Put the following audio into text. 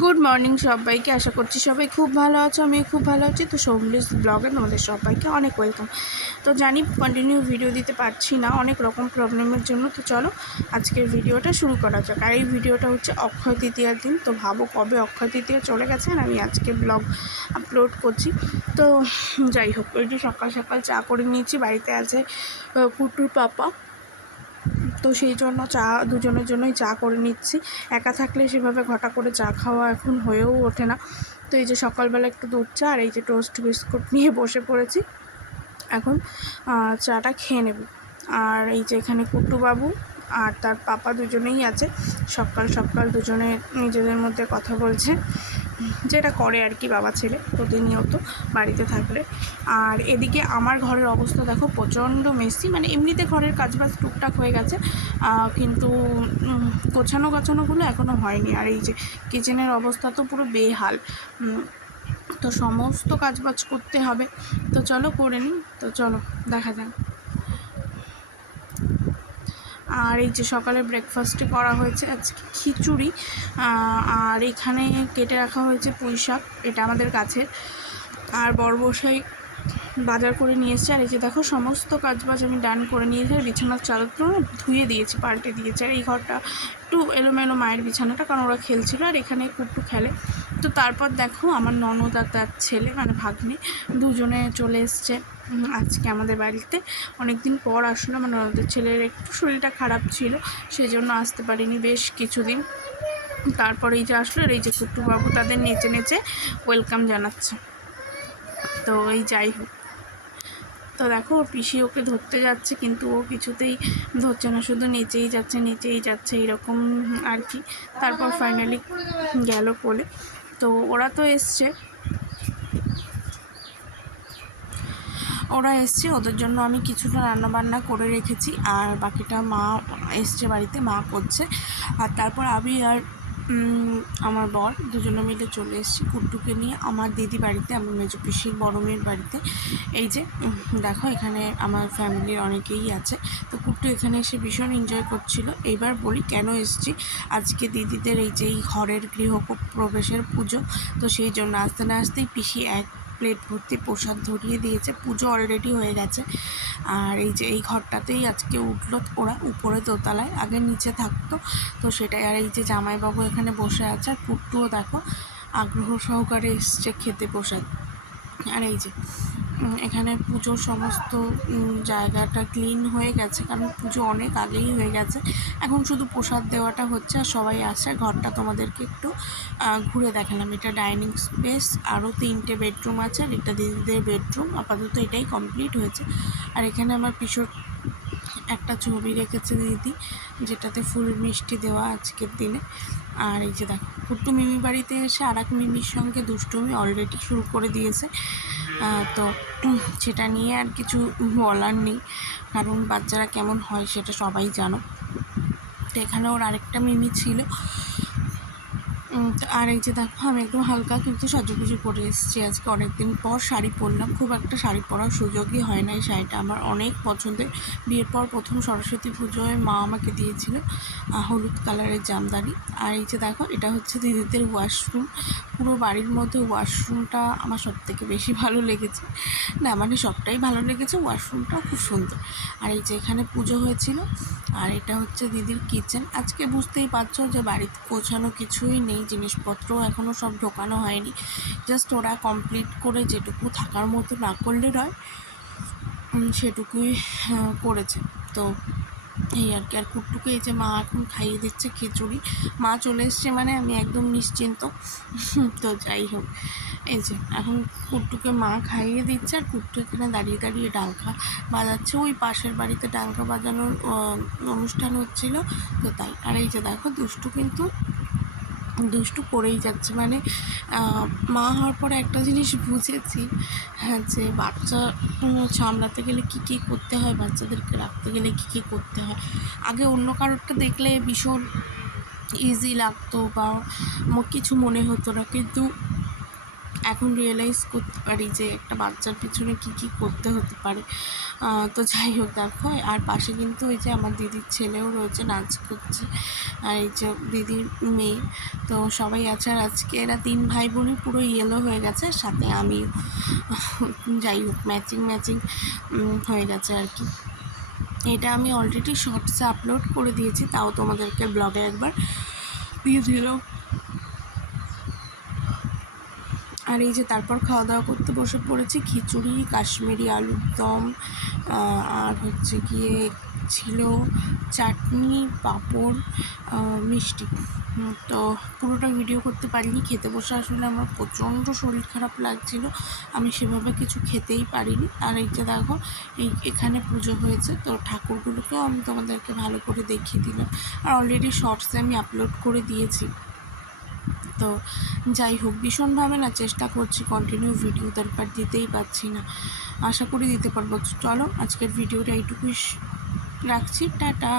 Good morning সবাইকে, আশা করছি সবাই খুব ভালো আছো আমি খুব ভালো আছি। তো সৌমলিস ব্লগে তোমাদের সবাইকে অনেক ওয়েলকাম তো জানি কন্টিনিউ ভিডিও দিতে পারছি না, অনেক রকম প্রবলেমের জন্য। তো চলো, আজকের ভিডিওটা শুরু করা যাক। আর এই ভিডিওটা হচ্ছে অক্ষয় তৃতীয়ার দিন। তো ভাবো কবে অক্ষয় তৃতীয়া চলে গেছে আর আমি আজকে ব্লগ আপলোড করছি। তো যাই হোক যে সকাল সকাল চা করে নিয়েছি, বাড়িতে আছে কুটুর পাপা। তো সেই জন্য চা, দুজনের জন্যই চা করে নিচ্ছি। একা থাকলে সেভাবে ঘটা করে চা খাওয়া এখন হয়েও ওঠে না। তো এই যে সকালবেলা একটু দুধ চা আর এই যে টোস্ট বিস্কুট নিয়ে বসে পড়েছি। এখন চাটা খেয়ে নেব। আর এই যে এখানে কুট্টুবাবু আর তার পাপা দুজনেই আছে। সকাল সকাল দুজনে নিজেদের মধ্যে কথা বলছে। যেটা করে আর কি বাবা ছেলে প্রতিনিয়ত বাড়িতে থাকলে। আর এদিকে আমার ঘরের অবস্থা দেখো প্রচণ্ড মেসি মানে এমনিতে ঘরের কাজবাজ টুকটাক হয়ে গেছে কিন্তু গোছানো গোছানোগুলো এখনও হয়নি। আর এই যে কিচেনের অবস্থা তো পুরো বেহাল। তো সমস্ত কাজবাজ করতে হবে। তো চলো করে নিই। তো চলো, দেখা যাক। আর এই যে সকালে ব্রেকফাস্টে করা হয়েছে আজকে খিচুড়ি আর এখানে কেটে রাখা হয়েছে পুঁই শাক, এটা আমাদের গাছের আর বড়বসাই বাজার করে নিয়ে এসেছে। আর এই যে দেখো, সমস্ত কাজবাজ আমি ডান করে নিয়েছি আর বিছানার চাদরগুলো ধুয়ে দিয়েছি, পাল্টে দিয়েছি। আর এই ঘরটা একটু এলোমেলো মায়ের বিছানাটা, কারণ ওরা খেলছিল আর এখানে কুট্টু খেলে। তো তারপর দেখো, আমার ননদ আর তার ছেলে মানে ভাগ্নে, দুজনে চলে এসছে আজকে আমাদের বাড়িতে। অনেক দিন পর আসলো, আমার ননদের ছেলের একটু শরীরটা খারাপ ছিল, সেজন্য আসতে পারিনি বেশ কিছুদিন। তারপরে এই যে আসলো, আর এই যে কুট্টুবাবু তাদের নেচে নেচে ওয়েলকাম জানাচ্ছে। তো এই যাই হোক। তো দেখো, পিসি ওকে ধরতে যাচ্ছে, কিন্তু ও কিছুতেই ধরছে না। শুধু নেচেই যাচ্ছে নেচেই যাচ্ছে, এরকম আর কি। তারপর ফাইনালি গেল কোলে। তো ওরা তো এসছে। ওরা এসছে, ওদের জন্য আমি কিছুটা রান্নাবান্না করে রেখেছি, আর বাকিটা মা এসছে বাড়িতে, মা করছে। আর তারপর আমি আর আমার বর দুজনে মিলে চলে এসেছি কুট্টুকে নিয়ে। আমার দিদি বাড়িতে, আমার মেজো পিসির বড় মেয়ের বাড়িতে। এই যে দেখো এখানে আমার ফ্যামিলির অনেকেই আছে। তো কুট্টু এখানে এসে ভীষণ এনজয় করছিল। এবার বলি কেন এসেছি? আজকে দিদিদের এই যে এই ঘরের গৃহ প্রবেশের পুজো, তো সেই জন্য আসতে না আসতেই পিসি এক প্লেট ভর্তি প্রসাদ ধরিয়ে দিয়েছে। পুজো অলরেডি হয়ে গেছে। আর এই যে এই ঘরটাতেই আজকে উঠল ওরা উপরে দোতলায়। আগে নিচে থাকতো, তো সেটাই। আর এই যে জামাইবাবু এখানে বসে আছে, আর পুট্টুও দেখো, আগ্রহ সহকারে এসছে খেতে প্রসাদ। আর এই যে এখানে পুজোর সমস্ত জায়গাটা ক্লিন হয়ে গেছে, কারণ পুজো অনেক আগেই হয়ে গেছে। এখন শুধু প্রসাদ দেওয়াটা হচ্ছে আর সবাই আসে ঘরটা তোমাদেরকে একটু ঘুরে দেখালাম। এটা ডাইনিং স্পেস আরও তিনটে বেডরুম আছে আর এটা দিদিদের বেডরুম। আপাতত এটাই কমপ্লিট হয়েছে। আর এখানে আমার পিছর একটা ছবি রেখেছে দিদি, যেটাতে ফুল মিষ্টি দেওয়া আজকের দিনে। আর এই যে দেখো, কুট্টু মিমি বাড়িতে এসে আর এক মিমির সঙ্গে দুষ্টুমি অলরেডি শুরু করে দিয়েছে। তো সেটা নিয়ে আর কিছু বলার নেই। কারণ বাচ্চারা কেমন হয় সেটা সবাই জানো। তো এখানে ওর আরেকটা মিমি ছিল। আর এই যে দেখো, আমি একদম হালকা কিন্তু সাজুগুজু করে এসেছি। আজকে অনেকদিন পর শাড়ি পরলাম। খুব একটা শাড়ি পরার সুযোগই হয় না এই শাড়িটা। আমার অনেক পছন্দের। বিয়ের পর প্রথম সরস্বতী পুজোয় মা আমাকে দিয়েছিল হলুদ কালারের জামদানি। আর এই যে দেখো, এটা হচ্ছে দিদিদের ওয়াশরুম। পুরো বাড়ির মধ্যে ওয়াশরুমটা আমার সব থেকে বেশি ভালো লেগেছে। না মানে সবটাই ভালো লেগেছে। ওয়াশরুমটাও খুব সুন্দর। আর এই যে এখানে পুজো হয়েছিল, আর এটা হচ্ছে দিদির কিচেন। আজকে বুঝতেই পারছ যে বাড়িতে পৌঁছানো কিছুই নেই। জিনিসপত্র এখনও সব ঢোকানো হয়নি। জাস্ট ওরা কমপ্লিট করে যেটুকু থাকার মতো না করলে নয় সেটুকুই করেছে। তো এই আর কি। আর কুট্টুকে এই যে মা এখন খাইয়ে দিচ্ছে খিচুড়ি। মা চলে এসছে মানে আমি একদম নিশ্চিন্ত। তো যাই হোক, এই যে এখন কুট্টুকে মা খাইয়ে দিচ্ছে আর কুট্টু এখানে দাঁড়িয়ে দাঁড়িয়ে ডাঙ্কা বাজাচ্ছে। ওই পাশের বাড়িতে ডাঙ্কা বাজানোর অনুষ্ঠান হচ্ছিল। তো তাই, আর এই যে দেখো, দুষ্টু কিন্তু দুষ্টু করেই যাচ্ছে। মানে মা হওয়ার পরে একটা জিনিস বুঝেছি হ্যাঁ যে বাচ্চা সামলাতে গেলে কী কী করতে হয়, বাচ্চাদেরকে রাখতে গেলে কী কী করতে হয়। আগে অন্য কারোরটা দেখলে ভীষণ ইজি লাগতো বা কিছু মনে হতো না। কিন্তু এখন রিয়েলাইজ করতে পারি যে একটা বাচ্চার পিছনে কী কী করতে হতে পারে। তো যাই হোক দেখো, আর পাশে কিন্তু ওই যে আমার দিদির ছেলেও রয়েছে, নাচ করছে। আর এই যে দিদির মেয়ে, তো সবাই আছে। আর আজকে এরা তিন ভাই বোনই পুরো ইয়েলো হয়ে গেছে সাথে আমিও। যাই হোক ম্যাচিং ম্যাচিং হয়ে গেছে আর কি। এটা আমি অলরেডি শর্টসে আপলোড করে দিয়েছি, তাও তোমাদেরকে ব্লগে একবার দিয়ে আর এই যে তারপর খাওয়া দাওয়া করতে বসে পড়েছি খিচুড়ি, কাশ্মীরি আলুর দম আর হচ্ছে গিয়ে ছিল চাটনি, পাঁপড় মিষ্টি। তো পুরোটা ভিডিও করতে পারিনি, খেতে বসে আসলে আমার প্রচণ্ড শরীর খারাপ লাগছিল, আমি সেভাবে কিছু খেতেই পারিনি। আর এই যে দেখো, এই এখানে পুজো হয়েছে, তো ঠাকুরগুলোকেও আমি তোমাদেরকে ভালো করে দেখিয়ে দিলাম। আর অলরেডি শর্টসে আমি আপলোড করে দিয়েছি। তো যাই হোক, ভীষণভাবে না চেষ্টা করছি কন্টিনিউ ভিডিও দরকার দিতেই পারছি না। আশা করি দিতে পারব। চলো, আজকের ভিডিওটা এইটুকুই রাখছি। টাটা।